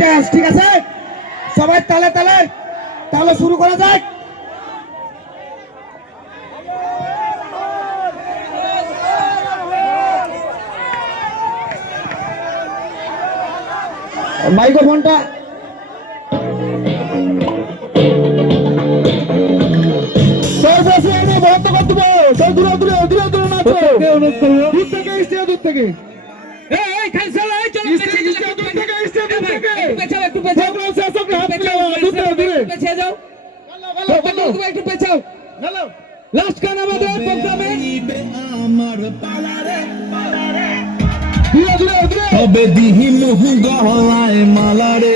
Dance ঠিক আছে? সবাই তালে তালে তাহলে শুরু করা যাক। মাইক্রোফোনটা। বন্ধ করে দেবো দূরে দূরে দূরে দূরে নাচো দূর থেকে স্টেজ দূর থেকে এই, এই, পেছাও, একটু পেছাও। সব হাত দূরে একটু পেছিয়ে যাও। তুমি একটু পেছাও। লাস্ট গান আমাদের প্রোগ্রামে। দূরে দূরে দূরে তবে দিহি মুহু গলায় মালারে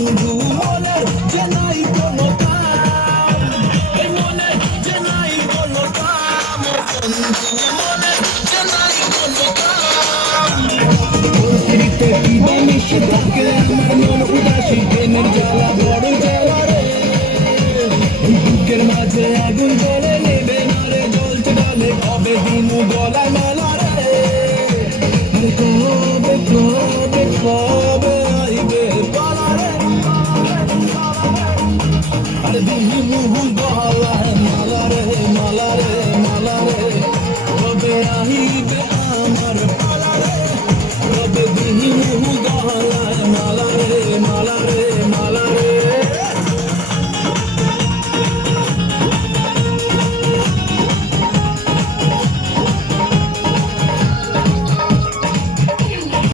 বন্ধু মনে, যে নাই কোনো কাম। মনে, যে নাই কোনো কাম। মনে, যে নাই কোনো কাম। বমিশে থাকে আমার মন উদাসী, প্রেমের জ্বালা বড় জ্বালা রে বুকের মাঝে আগুন জ্বলে, নেবে না রে জ্বলছে ডালে কবে দিনু গলায় মালা রে Kalbimin ruhunda Allah'ım